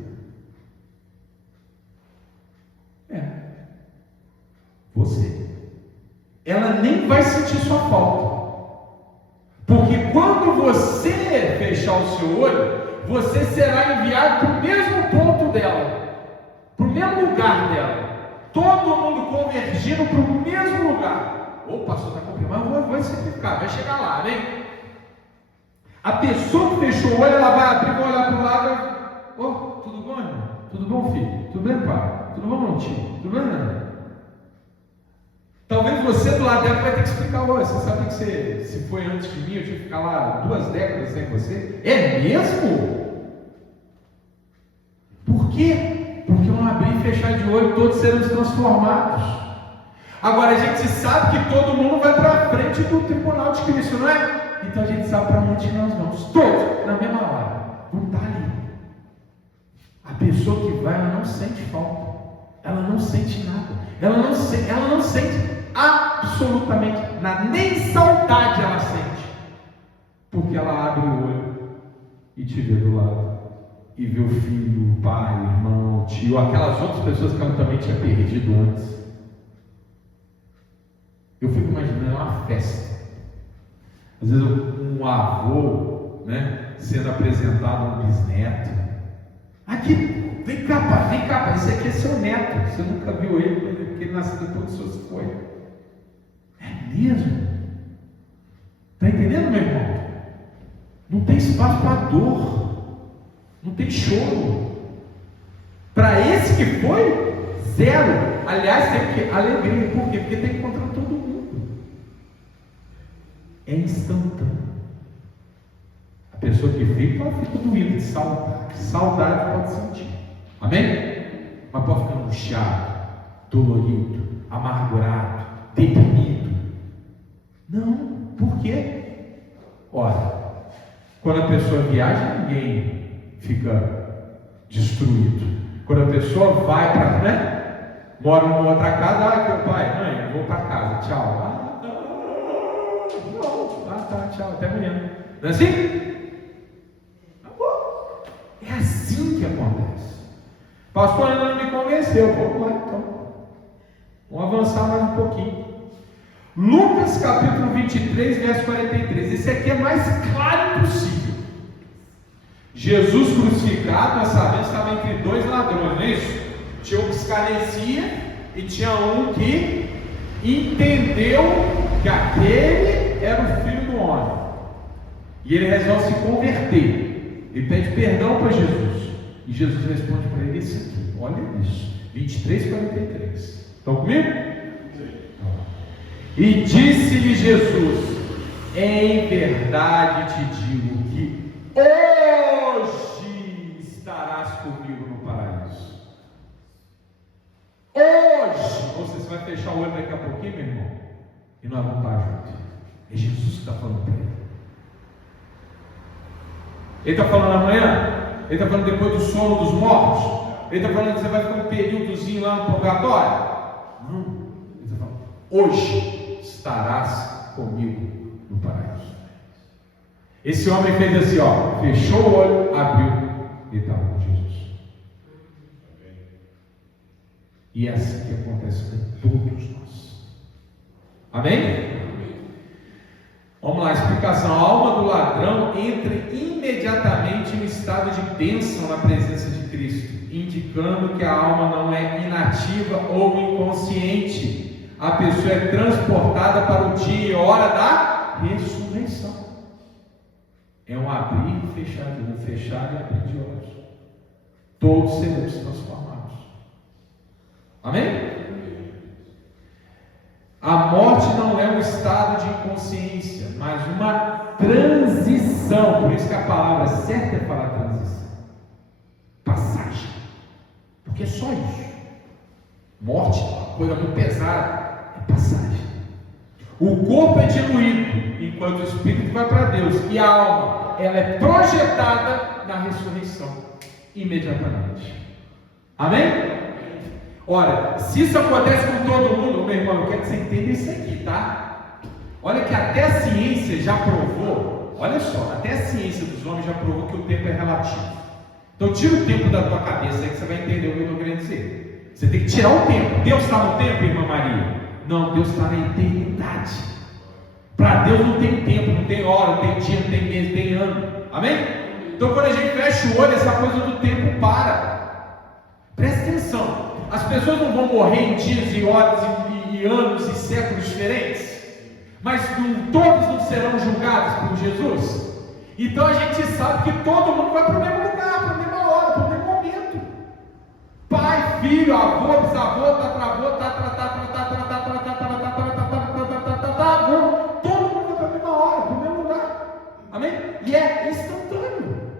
Você. Ela nem vai sentir sua falta. Porque quando você fechar o seu olho, você será enviado para o mesmo ponto dela, para o mesmo lugar dela. Todo mundo convergindo para o mesmo lugar. Ô, pastor, está complicado, mas vou simplificar, vai chegar lá, né? A pessoa que fechou o olho, ela vai abrir, vai olhar para o lado. Ô, tudo bom, irmão? Tudo bom, filho? Tudo bem, pai? Tudo bom, meu tio? Tudo bem, não? Talvez você do lado dela vai ter que explicar, você sabe que você, se foi antes de mim, eu tive que ficar lá 2 décadas sem você? É mesmo? Por quê? Porque eu não abri e olho, todos seremos transformados. Agora a gente sabe que todo mundo vai para a frente do tribunal de Cristo, não é? Então a gente sabe para onde nós vamos, todos, na mesma hora, vamos estar ali. A pessoa que vai, ela não sente falta, ela não sente nada, ela não sente absolutamente nada, nem saudade ela sente, porque ela abre o olho e te vê do lado, e vê o filho, o pai, o irmão, o tio, aquelas outras pessoas que ela também tinha perdido antes. Eu fico imaginando uma festa, às vezes um avô, né, sendo apresentado a um bisneto. Aqui, vem cá, pai, esse aqui é seu neto, você nunca viu ele, porque ele nasceu depois dos seus foi. É mesmo? Está entendendo, meu irmão? Não tem espaço para dor, não tem choro. Para esse que foi, zero. Aliás, tem que alegria. Por quê? Porque tem que encontrar todo mundo. É instantâneo. A pessoa que fica, ela fica doída de saudade. Saudade pode sentir. Amém? Mas pode ficar angustiado, dolorido, amargurado, deprimido. Não. Por quê? Olha, quando a pessoa viaja, ninguém fica destruído. Quando a pessoa vai para, né? Mora numa outra casa, teu pai, mãe, eu vou para casa, tchau. Tá, tchau, até amanhã. Não é assim? É assim que acontece. Pastor ainda não me convenceu, vamos lá então. Vamos avançar mais um pouquinho. Lucas capítulo 23, verso 43. Esse aqui é mais claro possível. Jesus crucificado, nós sabemos, estava entre dois ladrões, não é isso? Tinha um que escarnecia e tinha um que entendeu que aquele era o filho do homem. E ele resolve se converter. Ele pede perdão para Jesus. E Jesus responde para ele isso aqui. Olha isso. 23, 43. Estão comigo? E disse-lhe Jesus: em verdade te digo que hoje estarás comigo no paraíso. Hoje. Ou seja, você vai fechar o olho daqui a pouquinho, meu irmão, e nós vamos estar juntos. É Jesus que está falando para ele. Ele está falando amanhã? Ele está falando depois do sono dos mortos? Ele está falando que você vai ficar um períodozinho lá no purgatório? Não. Ele está falando: hoje estarás comigo no paraíso. Esse homem fez assim, ó, fechou o olho, abriu e estava com Jesus. E é assim que acontece com todos nós. Amém? Vamos lá, explicação. A alma do ladrão entra imediatamente em um estado de bênção na presença de Cristo, indicando que a alma não é inativa ou inconsciente. A pessoa é transportada para o dia e hora da ressurreição. É um abrir e fechar, um fechar e abrir de olhos. Todos seremos transformados. Amém? A morte não é um estado de inconsciência, mas uma transição. Por isso que a palavra certa é falar transição. Passagem. Porque é só isso. Morte é uma coisa muito pesada. É passagem. O corpo é diluído, enquanto o espírito vai para Deus. E a alma, ela é projetada na ressurreição. Imediatamente. Amém? Ora, se isso acontece com todo mundo, meu irmão, eu quero que você entenda isso aqui, tá? Olha que até a ciência já provou, olha só, até a ciência dos homens já provou que o tempo é relativo. Então tira o tempo da tua cabeça aí que você vai entender o que eu estou querendo dizer. Você tem que tirar o tempo. Deus está no tempo, irmã Maria? Não, Deus está na eternidade. Para Deus não tem tempo, não tem hora, não tem dia, não tem mês, tem ano. Amém? Então quando a gente fecha o olho, essa coisa do tempo para. Presta atenção. As pessoas não vão morrer em dias e horas e anos e séculos diferentes, mas todos não serão julgados por Jesus. Então a gente sabe que todo mundo vai para o mesmo lugar, para a mesma hora, para o mesmo momento. Pai, filho, avô, bisavô, tatravô, todo mundo vai para a mesma hora, para o mesmo lugar. Amém? E é instantâneo.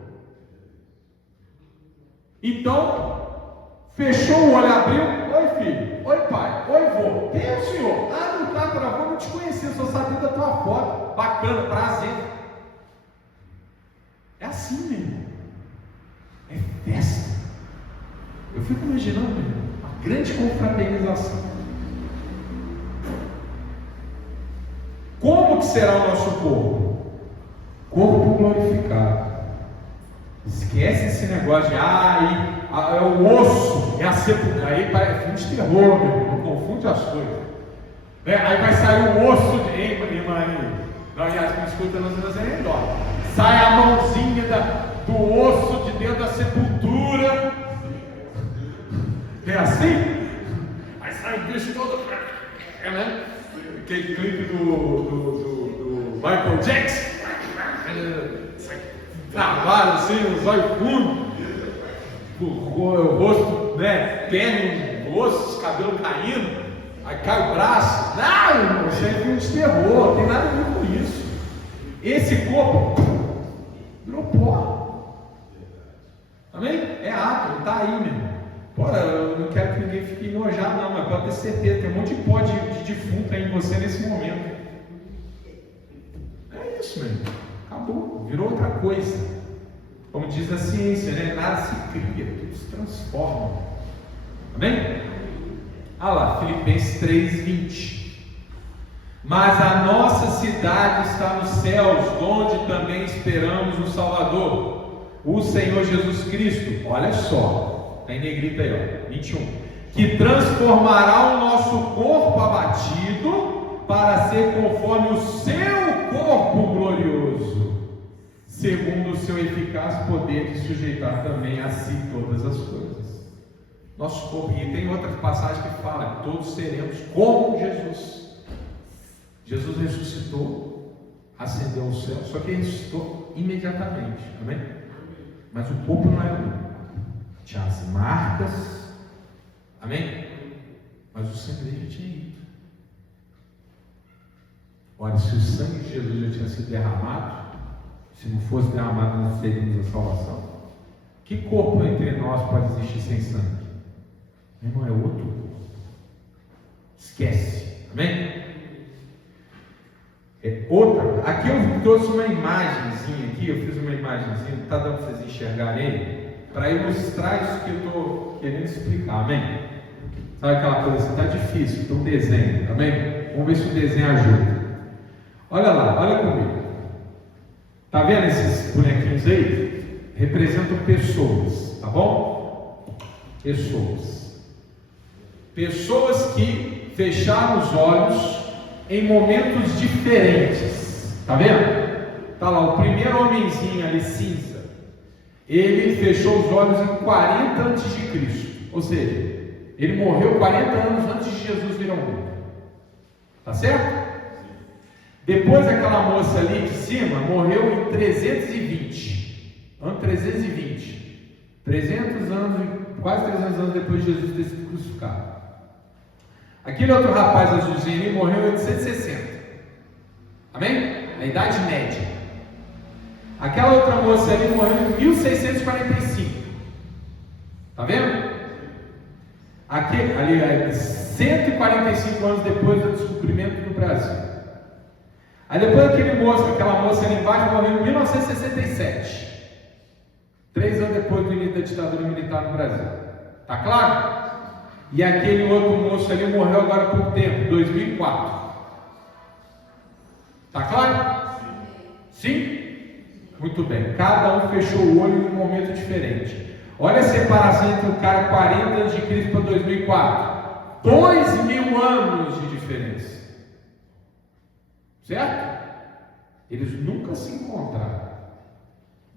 Então, fechou o olho, abriu, vou. Quem é o senhor? Ah, não tá, eu não te conhecia, só sabia da tua foto. Bacana, prazer. É assim, meu irmão. É festa. Eu fico imaginando, meu irmão, uma grande confraternização. Como que será o nosso corpo? Corpo glorificado. Esquece esse negócio de é o osso, é a sepultura. Aí é filme de terror, meu irmão, não confunde as coisas. Aí vai sair o osso de. Ei, irmã, não, Yasmin, escuta, nós é melhor. Sai a mãozinha do osso de dentro da sepultura. É assim? Aí sai o bicho todo. Né? Aquele clipe do Michael Jackson. Trabalho assim, os olhos fundos, o rosto, né? Perna, o osso, os cabelos caindo, aí cai o braço. Não, irmão, isso é filme de terror, não tem nada a ver com isso. Esse corpo virou pó. Amém? É átomo, está aí, meu irmão. Bora, eu não quero que ninguém fique enojado, não, mas pode ter certeza, tem um monte de pó de defunto aí em você nesse momento. É isso, meu irmão. Acabou, virou outra coisa. Como diz a ciência, né? Nada se cria, tudo se transforma. Amém? Ah lá, Filipenses 3:20. Mas a nossa cidade está nos céus, onde também esperamos o Salvador, o Senhor Jesus Cristo. Olha só, está em negrito aí, ó, 21. Que transformará o nosso corpo abatido para ser conforme o seu corpo glorioso, segundo o seu eficaz poder de sujeitar também a si todas as coisas. Nosso corpo, e tem outra passagem que fala que todos seremos como Jesus. Jesus ressuscitou, ascendeu ao céu, só que ele ressuscitou imediatamente, amém? Mas o corpo não era o mesmo. Tinha as marcas, amém? Mas o sangue dele já tinha ido. Olha, se o sangue de Jesus já tinha sido derramado, se não fosse derramado, nós teríamos a salvação. Que corpo entre nós pode existir sem sangue? Meu irmão, é outro corpo. Esquece, amém? Aqui eu trouxe uma imagenzinha aqui, eu fiz uma imagenzinha, está dando para vocês enxergarem aí, para ilustrar isso que eu estou querendo explicar, amém? Sabe aquela coisa assim, está difícil, então desenho, amém? Vamos ver se o desenho ajuda. Olha lá, olha comigo. Está vendo esses bonequinhos aí? Representam pessoas, tá bom? Pessoas que fecharam os olhos em momentos diferentes. Está vendo? Está lá, o primeiro homenzinho ali, cinza. Ele fechou os olhos em 40 a.C. Ou seja, ele morreu 40 anos antes de Jesus vir ao mundo. Tá certo? Depois aquela moça ali de cima morreu em 320. Ano 320. 300 anos, quase 300 anos depois de Jesus ter sido crucificado. Aquele outro rapaz azulzinho ali morreu em 860. Amém? A Idade Média. Aquela outra moça ali morreu em 1645. Tá vendo? Ali é 145 anos depois do descobrimento do Brasil. Aí depois aquela moça ali embaixo morreu em 1967. 3 anos depois do início da ditadura militar no Brasil. Tá claro? E aquele outro moço ali morreu agora há pouco tempo, 2004. Tá claro? Sim? Muito bem. Cada um fechou o olho em um momento diferente. Olha a separação entre o cara 40 a.C. para 2004. 2.000 anos de diferença. Certo? Eles nunca se encontraram.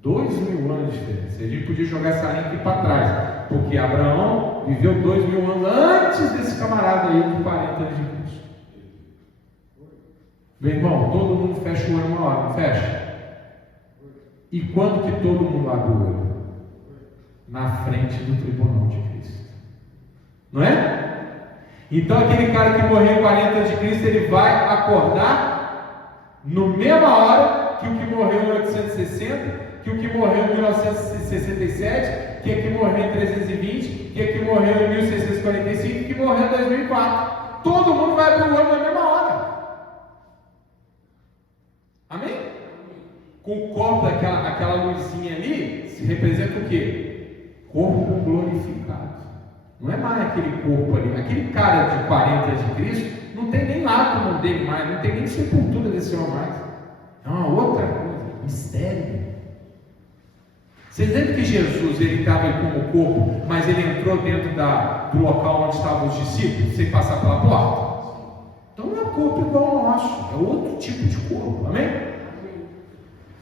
2.000 anos de diferença. A gente podia jogar essa linha aqui para trás, porque Abraão viveu 2.000 anos antes desse camarada aí de 40 anos de Cristo. Meu irmão, todo mundo fecha o olho uma hora, não fecha? E quando que todo mundo abre o olho? Na frente do tribunal de Cristo. Não é? Então aquele cara que morreu em 40 anos de Cristo, ele vai acordar no mesma hora que o que morreu em 860, que o que morreu em 1967, que o que morreu em 320, que o que morreu em 1645, que morreu em 2004. todo mundo vai abrir o olho na mesma hora. Amém? Com o corpo aquela luzinha ali, se representa o quê? Corpo glorificado. Não é mais aquele corpo ali. Aquele cara de 40 anos de Cristo, não tem nem lábio dele mais, não tem nem sepultura desse homem mais. É uma outra coisa, mistério. Vocês lembram que Jesus, ele estava como corpo, mas ele entrou dentro do local onde estavam os discípulos, sem passar pela porta? Então não é corpo igual ao nosso, é outro tipo de corpo, amém?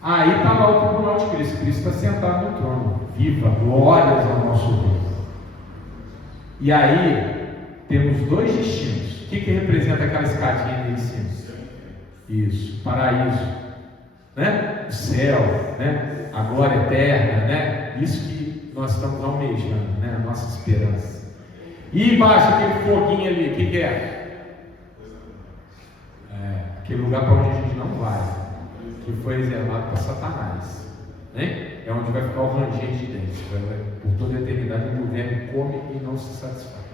Aí está lá o tribunal de Cristo. Cristo está sentado no trono. Viva, glórias ao nosso Deus. E aí temos dois destinos. O que representa aquela escadinha ali em cima? Isso, paraíso, né? O céu, né? A glória eterna, né? Isso que nós estamos almejando, né? A nossa esperança. E embaixo aquele foguinho ali, o que é? Aquele lugar para onde a gente não vai, que foi reservado para Satanás, né? É onde vai ficar o ranger de dentes, por toda a eternidade o governo come e não se satisfaz.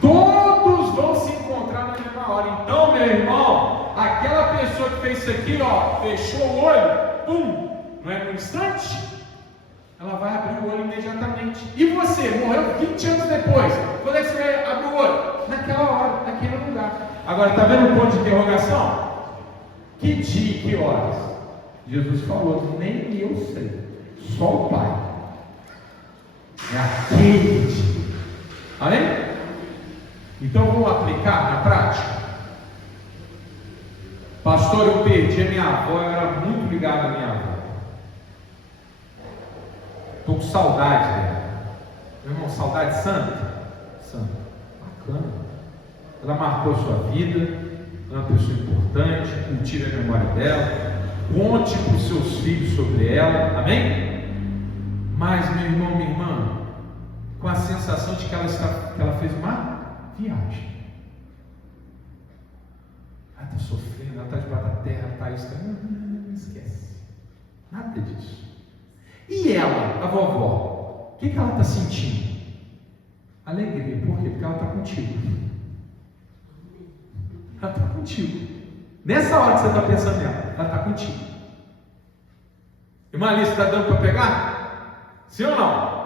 Todos vão se encontrar na mesma hora. Então, meu irmão, aquela pessoa que fez isso aqui, ó, fechou o olho, pum, não é no instante? Ela vai abrir o olho imediatamente. E você, morreu 20 anos depois, quando é que você vai abrir o olho? Naquela hora, naquele lugar. Agora, está vendo o ponto de interrogação? Que dia e que horas? Jesus falou, nem eu sei, só o Pai. É aquele dia. Amém? Então vamos aplicar na prática. Pastor, eu perdi a minha avó, eu era muito ligado à minha avó. Estou com saudade dela. Meu irmão, saudade santa? Santa. Bacana. Ela marcou a sua vida, é uma pessoa importante, cultive a memória dela, conte para os seus filhos sobre ela, amém? Mas, meu irmão, minha irmã, com a sensação de que ela fez uma viagem. Ela está sofrendo, ela está debaixo da terra, ela está isso, não esquece. Nada disso. E ela, a vovó, o que ela está sentindo? Alegria. Por quê? Porque ela está contigo. Ela está contigo. Nessa hora que você está pensando nela, ela está contigo. Irmã Alice, está dando para pegar? Sim ou não?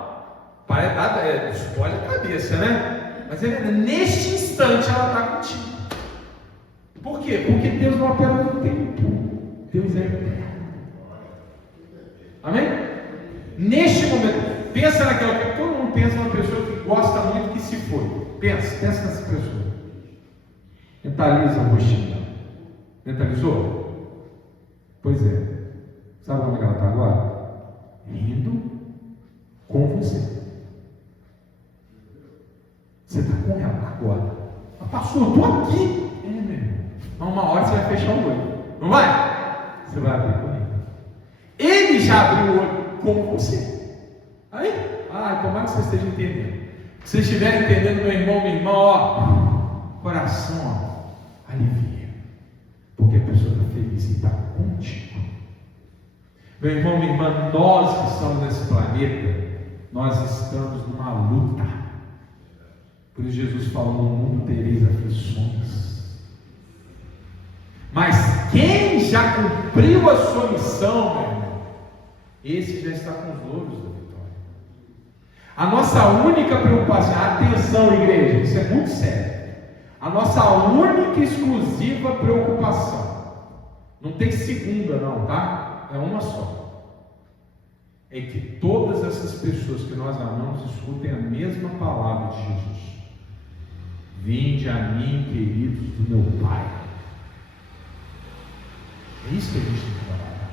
Parece dar spoiler a cabeça, né? Mas neste instante ela está contigo. Por quê? Porque Deus não opera no tempo. Deus é eterno. Amém? Neste momento, pensa naquela que todo mundo pensa numa pessoa que gosta muito que se foi. Pensa nessa pessoa. Mentaliza a roxinha. Mentalizou? Pois é. Sabe onde ela está agora? Rindo com você. Você está com ela agora. Ela passou, eu estou aqui. Meu irmão. Mas uma hora você vai fechar o olho. Não vai? Você vai abrir com ele. Ele já abriu o olho com você. Aí? Tomara que você esteja entendendo. Se você estiver entendendo, meu irmão, minha irmã, ó, coração, ó, alivia. Porque a pessoa está feliz e está contigo. Meu irmão, minha irmã, nós que estamos nesse planeta, nós estamos numa luta. Por isso Jesus falou, no mundo tereis aflições. Mas quem já cumpriu a sua missão, meu irmão, esse já está com os louros da vitória. A nossa única preocupação, atenção igreja, isso é muito sério. A nossa única e exclusiva preocupação, não tem segunda não, tá? É uma só. É que todas essas pessoas que nós amamos escutem a mesma palavra de Jesus. Vinde a mim, queridos do meu Pai. É isso que a gente tem que trabalhar.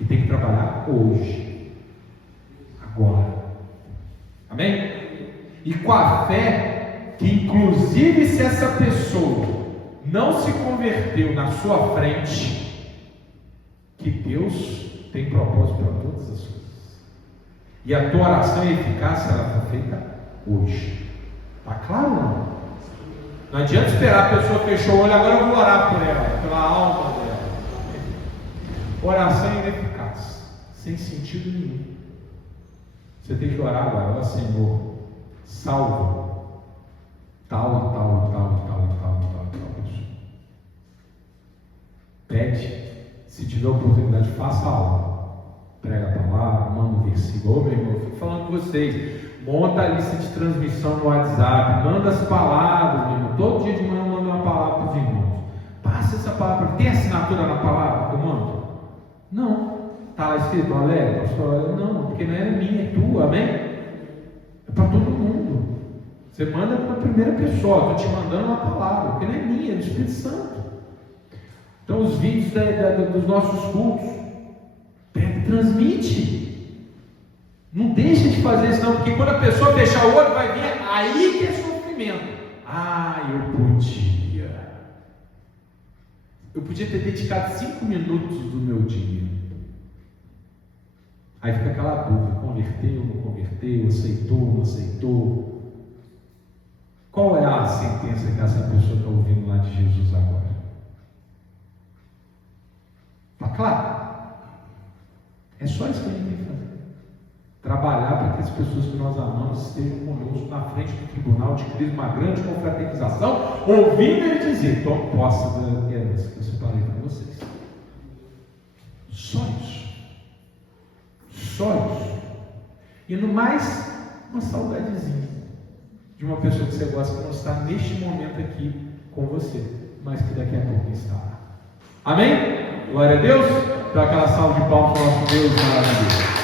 E tem que trabalhar hoje. Agora. Amém? E com a fé, que inclusive se essa pessoa não se converteu na sua frente, que Deus tem propósito para todas as coisas. E a tua oração é eficaz se ela for feita hoje. Está claro ou não? Não adianta esperar a pessoa fechar o olho, agora eu vou orar por ela, pela alma dela. Oração ineficaz, sem sentido nenhum. Você tem que orar agora, ó Senhor, salva tal e tal e pede, se tiver oportunidade, faça aula. Prega a palavra, manda um versículo. Ô meu irmão, eu fico falando com vocês. Monta a lista de transmissão no WhatsApp, manda as palavras, meu irmão. Todo dia de manhã eu mando uma palavra para os irmãos. Passa essa palavra. Tem assinatura na palavra que eu mando? Não. Está lá escrito, Alegre, pastor Alegre? Não, porque não é minha, é tua, amém? É para todo mundo. Você manda para a primeira pessoa, estou te mandando uma palavra, porque não é minha, é do Espírito Santo. Então os vídeos dos nossos cultos, transmite. Não deixa de fazer isso não, porque quando a pessoa fechar o olho, vai vir aí que é sofrimento. Eu podia ter dedicado 5 minutos do meu dia. Aí fica aquela dúvida, converteu, não converteu, aceitou, não aceitou. Qual é a sentença que essa pessoa está ouvindo lá de Jesus agora? Está claro? É só isso que a gente tem que fazer. Trabalhar para que as pessoas que nós amamos estejam conosco na frente do tribunal de Cristo, uma grande confraternização, ouvindo ele dizer: tome posse da herança que eu separei para vocês. Só isso. Só isso. E no mais, uma saudadezinha de uma pessoa que você gosta, que não está neste momento aqui com você, mas que daqui a pouco estará. Amém? Glória a Deus. Dá aquela salva de palmas para o nosso Deus maravilhoso.